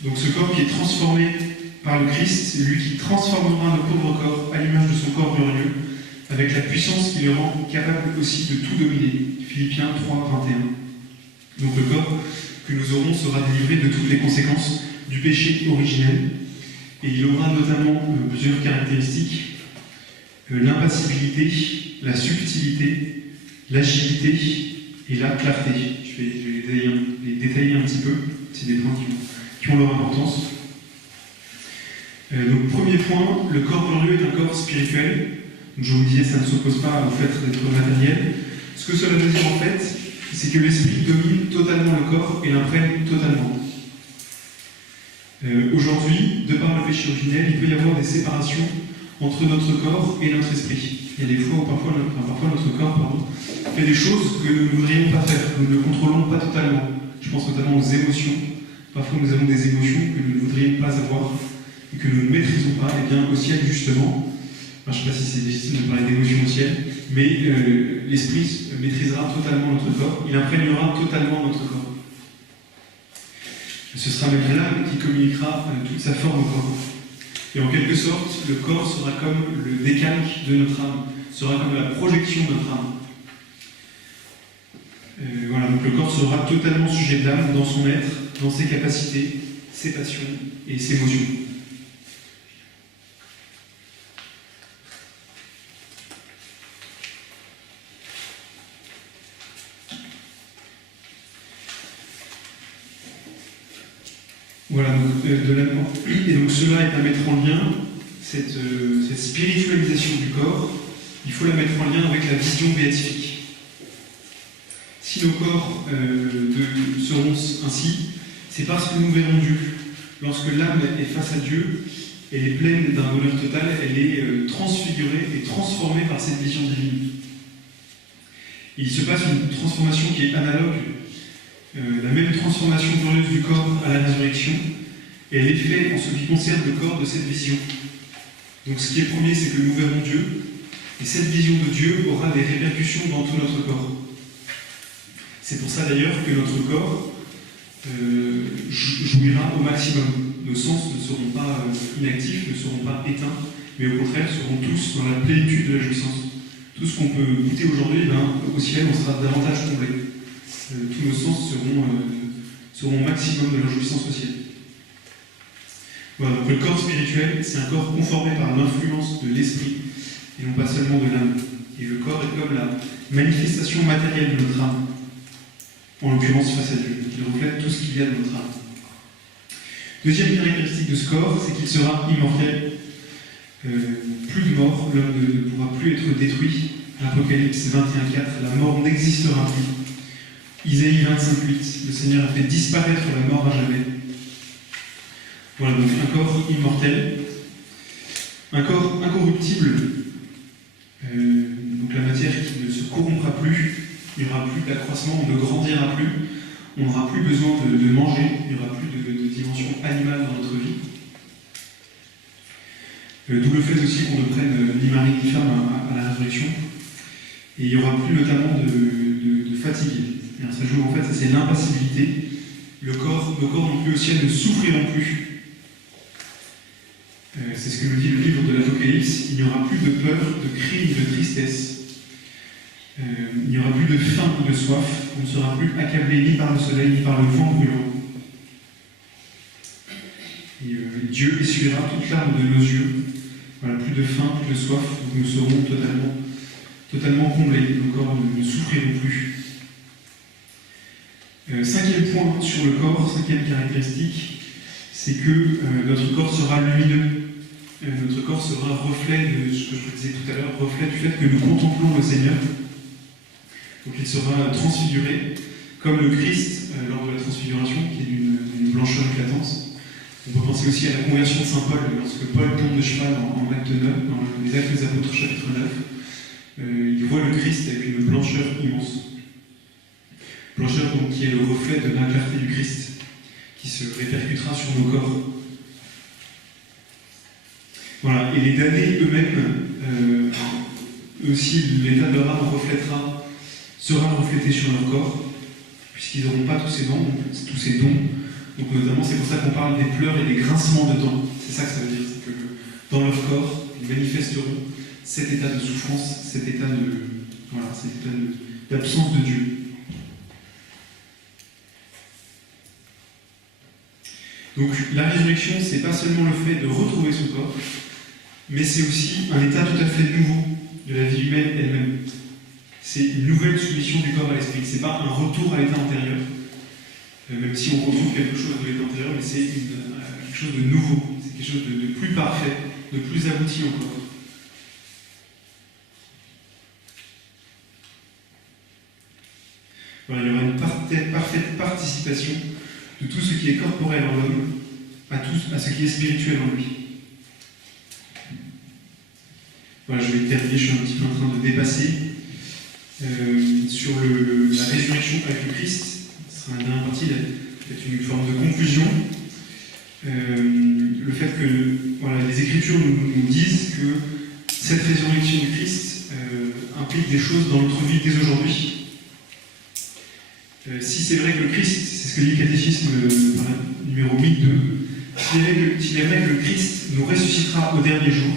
Donc ce corps qui est transformé par le Christ, c'est lui qui transformera nos pauvres corps à l'image de son corps glorieux, avec la puissance qui le rend capable aussi de tout dominer. Philippiens 3, 21. Donc le corps que nous aurons sera délivré de toutes les conséquences du péché originel, et il aura notamment plusieurs caractéristiques: l'impassibilité, la subtilité, l'agilité et la clarté. Je vais les détailler un petit peu, c'est des points qui ont leur importance. Donc premier point, le corps glorieux est un corps spirituel. Donc, je vous disais, ça ne s'oppose pas au fait d'être matériel. Ce que cela veut dire en fait, c'est que l'esprit domine totalement le corps et l'imprègne totalement. Aujourd'hui, de par le péché originel, il peut y avoir des séparations entre notre corps et notre esprit. Il y a des fois où parfois notre corps fait des choses que nous ne voudrions pas faire, que nous ne contrôlons pas totalement. Je pense notamment aux émotions. Parfois nous avons des émotions que nous ne voudrions pas avoir et que nous ne maîtrisons pas. Et bien au ciel justement, je ne sais pas si c'est légitime de parler d'émotion au ciel, mais l'Esprit maîtrisera totalement notre corps, il imprégnera totalement notre corps. Ce sera même l'âme qui communiquera toute sa forme au corps. Et en quelque sorte, le corps sera comme le décalque de notre âme, sera comme la projection de notre âme. Voilà, donc le corps sera totalement sujet de l'âme dans son être, dans ses capacités, ses passions et ses émotions. Voilà, donc, et donc cela est à mettre en lien, cette spiritualisation du corps, il faut la mettre en lien avec la vision béatifique. Si nos corps seront ainsi, c'est parce que nous verrons Dieu. Lorsque l'âme est face à Dieu, elle est pleine d'un bonheur total, elle est transfigurée et transformée par cette vision divine. Et il se passe une transformation qui est analogue, la même transformation glorieuse du corps à la résurrection, et elle est faite en ce qui concerne le corps de cette vision. Donc ce qui est premier, c'est que nous verrons Dieu, et cette vision de Dieu aura des répercussions dans tout notre corps. C'est pour ça d'ailleurs que notre corps jouira au maximum. Nos sens ne seront pas inactifs, ne seront pas éteints, mais au contraire seront tous dans la plénitude de la jouissance. Tout ce qu'on peut goûter aujourd'hui, au ciel, on sera davantage comblé. Tous nos sens seront au maximum de leur jouissance au ciel. Voilà, donc le corps spirituel, c'est un corps conformé par l'influence de l'esprit, et non pas seulement de l'âme. Et le corps est comme la manifestation matérielle de notre âme, en l'occurrence face à Dieu. Il reflète tout ce qu'il y a de notre âme. Deuxième caractéristique de ce corps, c'est qu'il sera immortel. Plus de mort, l'homme ne pourra plus être détruit. Apocalypse 21.4, la mort n'existera plus. Isaïe 25.8, le Seigneur a fait disparaître la mort à jamais. Voilà, donc un corps immortel, un corps incorruptible, donc la matière qui ne se corrompra plus, il n'y aura plus d'accroissement, on ne grandira plus, on n'aura plus besoin de manger, il n'y aura plus de dimension animale dans notre vie. D'où le fait aussi qu'on ne prenne ni mari ni femme à la résurrection. Et il n'y aura plus notamment de fatigue. Et ça joue en fait, ça c'est l'impassibilité. Nos corps non plus au ciel ne souffriront plus. C'est ce que nous dit le livre de l'Apocalypse. Il n'y aura plus de peur, de cris, de tristesse. Il n'y aura plus de faim ou de soif. On ne sera plus accablé ni par le soleil, ni par le vent brûlant. Et Dieu essuiera toute larme de nos yeux. Voilà, plus de faim, plus de soif. Donc nous serons totalement comblés. Nos corps ne souffriront plus. Cinquième point sur le corps, cinquième caractéristique, c'est que notre corps sera lumineux. Notre corps sera reflet de ce que je vous disais tout à l'heure, reflet du fait que nous contemplons le Seigneur. Donc il sera transfiguré, comme le Christ lors de la transfiguration, qui est d'une blancheur éclatante. On peut penser aussi à la conversion de Saint Paul, lorsque Paul tombe de cheval en acte 9, dans les Actes des Apôtres, chapitre 9. Il voit le Christ avec une blancheur immense. Blancheur donc qui est le reflet de la clarté du Christ, qui se répercutera sur nos corps. Voilà, et les damnés eux-mêmes, eux aussi, l'état de leur âme sera reflété sur leur corps, puisqu'ils n'auront pas tous ces dons. Donc notamment, c'est pour ça qu'on parle des pleurs et des grincements de dents. C'est ça que ça veut dire, c'est que dans leur corps, ils manifesteront cet état de souffrance, cet état d'absence de Dieu. Donc la résurrection, c'est pas seulement le fait de retrouver son corps, mais c'est aussi un état tout à fait nouveau de la vie humaine elle-même. C'est une nouvelle soumission du corps à l'esprit. C'est pas un retour à l'état antérieur, même si on retrouve quelque chose de l'état antérieur, mais c'est quelque chose de nouveau, c'est quelque chose de plus parfait, de plus abouti encore. Voilà, il y aura une parfaite participation de tout ce qui est corporel en l'homme à ce qui est spirituel en lui. Voilà, je vais terminer, je suis un petit peu en train de dépasser. Sur la résurrection avec le Christ, ce sera la dernière partie, peut-être une forme de conclusion. Le fait que voilà, les Écritures nous disent que Cette résurrection du Christ implique des choses dans notre vie dès aujourd'hui. Si c'est vrai que le Christ, c'est ce que dit le catéchisme numéro 1002, s'il est vrai que le Christ nous ressuscitera au dernier jour,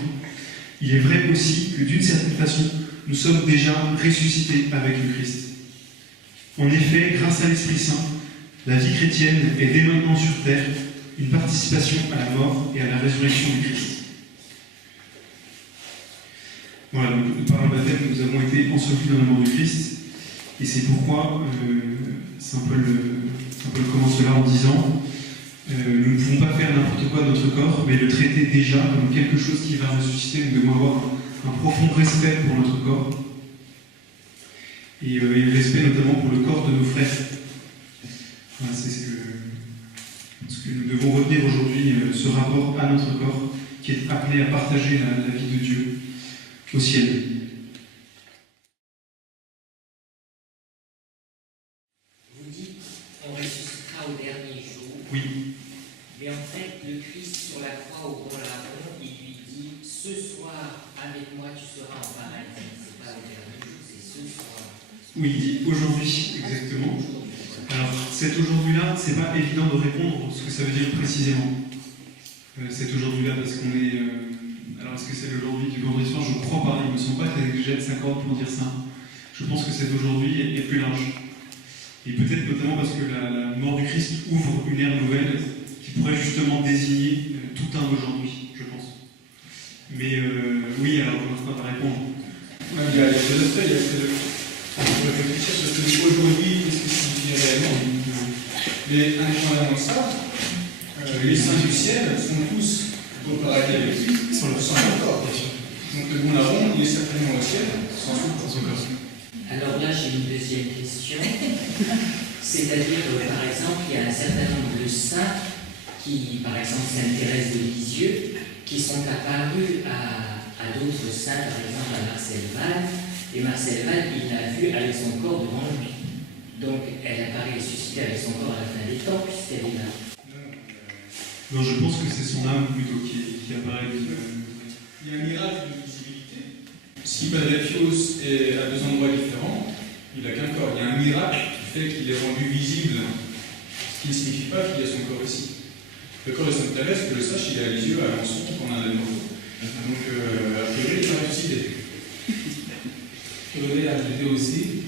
il est vrai aussi que d'une certaine façon, nous sommes déjà ressuscités avec le Christ. En effet, grâce à l'Esprit Saint, la vie chrétienne est dès maintenant sur terre une participation à la mort et à la résurrection du Christ. Voilà, donc par le baptême, nous avons été ensevelis dans la mort du Christ, et c'est pourquoi Saint Paul commence cela en disant nous ne pouvons pas faire n'importe quoi de notre corps, mais le traiter déjà comme quelque chose qui va ressusciter. Nous devons avoir un profond respect pour notre corps, et respect notamment pour le corps de nos frères. Voilà, c'est ce que nous devons retenir aujourd'hui, ce rapport à notre corps qui est appelé à partager la vie de Dieu au ciel. Vous dites on ressuscitera au dernier jour. Oui. Mais en fait, le Christ sur la croix au Bon Larron, il lui dit ce soir avec moi tu seras en paradis. C'est pas au dernier jour, c'est ce soir. Oui, il dit aujourd'hui, exactement. Alors, cet aujourd'hui-là, c'est pas évident de répondre ce que ça veut dire précisément. Cet aujourd'hui-là, parce qu'on est. Alors, est-ce que c'est l'aujourd'hui du vendredi soir? Je crois pas, il me semble pas que l'exégèse s'accorde pour dire ça. Je pense que cet aujourd'hui est plus large. Et peut-être notamment parce que la mort du Christ ouvre une ère nouvelle qui pourrait justement désigner tout un aujourd'hui, je pense. Mais oui, alors on va répondre. Il y a deux aspects, il y a ce réfléchir sur ce que aujourd'hui, qu'est-ce que signifie réellement. Mais indépendamment de ça, les saints du ciel sont tous au paradis avec lui, sans leur corps, bien sûr. Donc le Bon Larron, il est certainement au ciel, sans son corps. Alors là, j'ai une deuxième question. C'est-à-dire, par exemple, il y a un certain nombre de saints qui, par exemple, Sainte Thérèse de Lisieux, qui sont apparus à d'autres saints, par exemple à Marcel Val, et Marcel Val, il l'a vu avec son corps devant lui. Donc, elle apparaît ressuscitée avec son corps à la fin des temps, puisqu'elle est là. Non, je pense que c'est son âme plutôt qui apparaît. Il y a un miracle de visibilité. Si Padre Pius est à deux endroits différents, il n'a qu'un corps. Il y a un miracle qui fait qu'il est rendu visible, ce qui ne signifie pas qu'il y a son corps ici. Le corps de Sainte Thérèse, que le sache, il est à Lisieux, à Alençon, qu'on a des morceaux. Donc, a priori, il va ressusciter. Je voudrais ajouter aussi,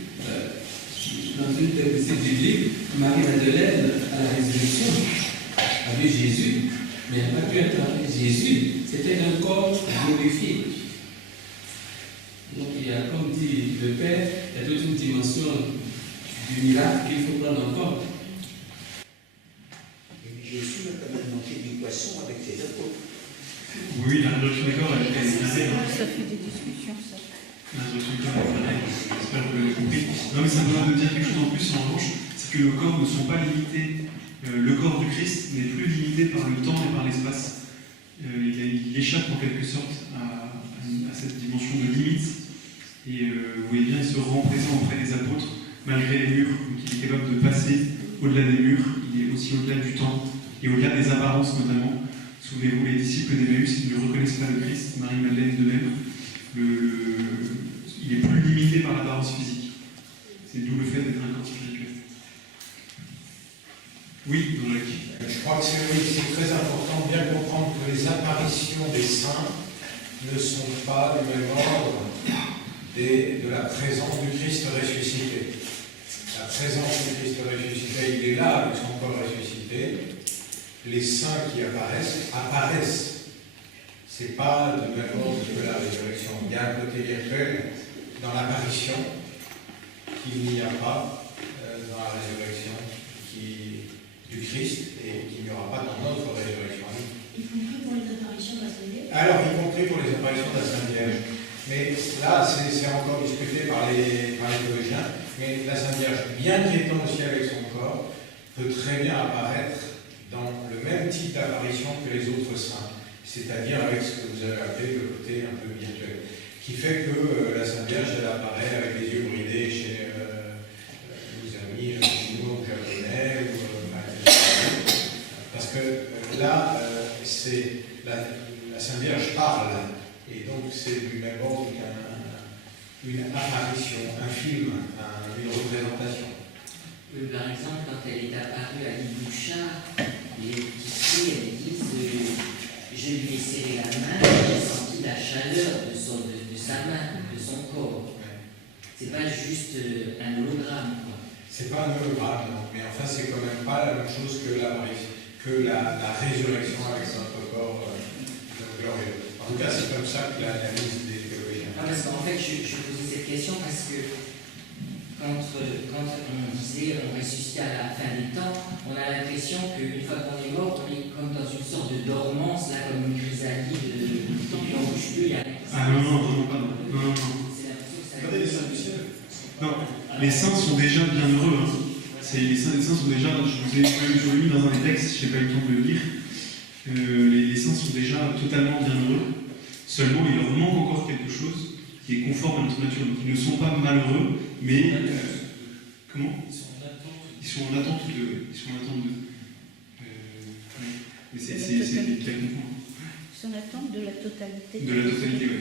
dans une théologie biblique, Marie-Madeleine, à la résurrection, avait Jésus, mais elle n'a pas pu être avec Jésus. C'était un corps glorifié. Donc il y a, comme dit le Père, il y a toute une dimension du miracle qu'il faut prendre en compte. Et Jésus a quand même mangé du poisson avec ses apôtres. Oui, la résurrection des corps, elle est carrée. Ça fait des discussions, ça. La résurrection des corps, elle est carrée. J'espère que vous l'avez compris. Non, mais ça me permet de dire quelque chose en plus, en revanche, c'est que nos corps ne sont pas limités. Le corps du Christ n'est plus limité par le temps et par l'espace. Il échappe en quelque sorte à cette dimension de limite. Et vous voyez bien, il se rend présent auprès des apôtres, malgré les murs. Donc il est capable de passer au-delà des murs, il est aussi au-delà du temps, et au-delà des apparences notamment. Souvenez-vous, les disciples d'Emmaüs, ils ne reconnaissent pas le Christ, Marie-Madeleine de même. Il est plus limité par l'apparence physique. C'est d'où le fait d'être un corps spirituel. Oui, dans Je crois que c'est très important de bien comprendre que les apparitions des saints ne sont pas du même ordre de la présence du Christ ressuscité. La présence du Christ ressuscité, il est là avec son corps ressuscité. Les saints qui apparaissent. C'est pas de même ordre que la résurrection. Il y a un côté virtuel dans l'apparition qu'il n'y a pas dans la résurrection du Christ et qu'il n'y aura pas dans notre résurrection. Y compris pour les apparitions de la Sainte Vierge. Alors, y compris pour les apparitions de la Sainte Vierge. Mais là, c'est encore discuté par les théologiens. Mais la Sainte Vierge, bien qu'étant aussi avec son corps, peut très bien apparaître dans le même type d'apparition que les autres saints, c'est-à-dire avec ce que vous avez appelé le côté un peu virtuel, qui fait que la Sainte Vierge, elle apparaît avec les yeux bridés chez nos amis chinois ou japonais, parce que là, la Sainte Vierge parle, et donc donc c'est du même ordre qu'une apparition, un film, une représentation. Par exemple, quand elle est apparue à Guy Bouchard, les petits elles disent je lui ai serré la main, j'ai senti la chaleur de sa main, de son corps. C'est pas juste un hologramme, quoi. C'est pas un hologramme, non, mais enfin c'est quand même pas la même chose que la résurrection avec notre corps glorieux. En tout cas, c'est comme ça que l'analyse des théologiens. Parce qu'en fait, je posais cette question parce que quand on disait on ressuscitait à la fin des temps, on a l'impression qu'une fois qu'on est mort, on est comme dans une sorte de dormance, là, comme une chrysalide, puis on bouge plus, il y a rien. Ah non, non, vraiment pas. Non. C'est l'impression que ça. Regardez les saints du ciel. Non, les saints sont déjà bien heureux. Hein. Les saints sont déjà, je vous ai mis dans un des textes, je n'ai pas eu le temps de le lire, les saints sont déjà totalement bien heureux, seulement il leur manque encore quelque chose qui est conforme à notre nature. Donc ils ne sont pas malheureux, mais... comment ? Ils sont en attente de... mais c'est très confond. Ils sont en attente de la totalité. De la totalité, oui.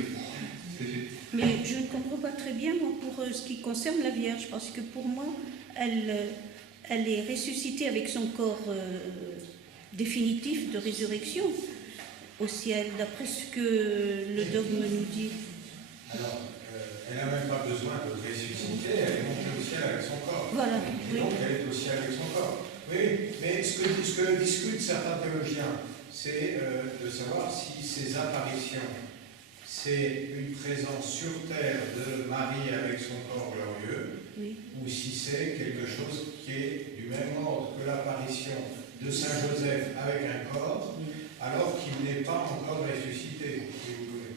Tout à fait. Mais je ne comprends pas très bien, moi, pour ce qui concerne la Vierge, parce que pour moi, elle est ressuscitée avec son corps définitif de résurrection au ciel, d'après ce que le dogme nous dit. Alors, elle n'a même pas besoin de ressusciter, elle est montée au ciel avec son corps. Voilà, Et oui. donc elle est au ciel avec son corps. Oui, mais ce que discutent certains théologiens, c'est de savoir si ces apparitions, c'est une présence sur terre de Marie avec son corps glorieux, Oui. ou si c'est quelque chose qui est du même ordre que l'apparition de Saint Joseph avec un corps, alors qu'il n'est pas encore ressuscité, si vous voulez.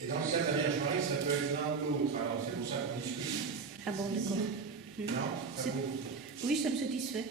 Et dans le cas de la Vierge Marie, ça peut être l'un ou l'autre, alors c'est pour ça qu'on discute. Ah bon, d'accord. Non, ça vous... Oui, ça me satisfait.